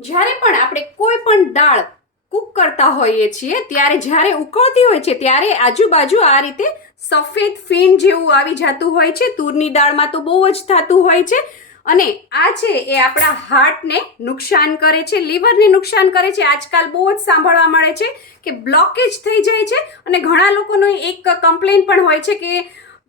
જ્યારે પણ આપણે કોઈ પણ દાળ કૂક કરતા હોઈએ છીએ, ત્યારે જ્યારે ઉકળતી હોય છે, ત્યારે આજુબાજુ આ રીતે સફેદ ફીણ જેવું આવી જતું હોય છે. તૂરની દાળમાં તો બહુ જ થતું હોય છે. અને આ છે એ આપણા હાર્ટને નુકસાન કરે છે, લીવરને નુકસાન કરે છે. આજકાલ બહુ જ સાંભળવા મળે છે કે બ્લોકેજ થઈ જાય છે અને ઘણા લોકોનો એક કમ્પ્લેન પણ હોય છે કે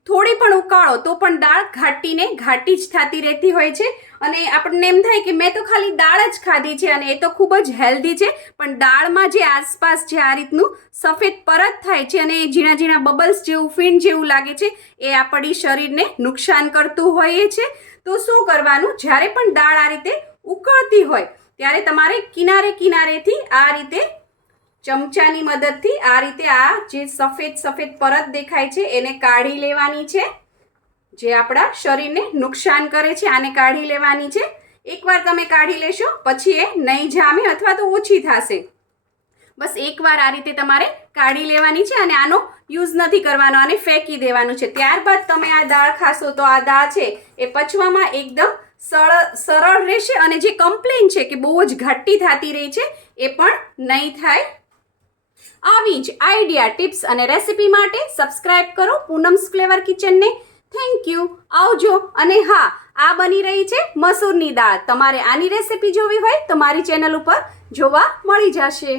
થોડી પણ ઉકાળો તો પણ દાળ ઘાટીને ઘાટી જ થતી રહેતી હોય છે. અને આપણને એમ થાય કે મેં તો ખાલી દાળ જ ખાધી છે અને એ તો ખૂબ જ હેલ્ધી છે. પણ દાળમાં જે આસપાસ જે આ રીતનું સફેદ પરત થાય છે અને ઝીણા ઝીણા બબલ્સ જેવું, ફીણ જેવું લાગે છે, એ આપણી શરીરને નુકસાન કરતું હોઈએ છે. તો શું કરવાનું? જ્યારે પણ દાળ આ રીતે ઉકળતી હોય, ત્યારે તમારે કિનારે કિનારેથી આ રીતે ચમચાની મદદથી આ રીતે આ જે સફેદ સફેદ પરત દેખાય છે, એને કાઢી લેવાની છે. જે આપણા શરીરને નુકસાન કરે છે, આને કાઢી લેવાની છે. એકવાર તમે કાઢી લેશો, પછી એ નહીં જામે અથવા તો ઓછી થશે. બસ એકવાર આ રીતે તમારે કાઢી લેવાની છે અને આનો યુઝ નથી કરવાનો, આને ફેંકી દેવાનું છે. ત્યારબાદ તમે આ દાળ ખાશો તો આ દાળ છે, એ પચવામાં એકદમ સરળ સરળ રહેશે અને જે કમ્પ્લેન છે કે બહુ જ ઘાટી થતી રહી છે, એ પણ નહીં થાય. આવી જ આઈડિયા ટિપ્સ અને રેસિપી માટે સબસ્ક્રાઇબ કરો પૂનમ્સ ફ્લેવર કિચનને. Thank you. આવજો. અને હા, આ બની રહી છે મસૂરની દાળ. તમારે આની રેસિપી જોવી હોય તો મારી ચેનલ ઉપર જોવા મળી જશે.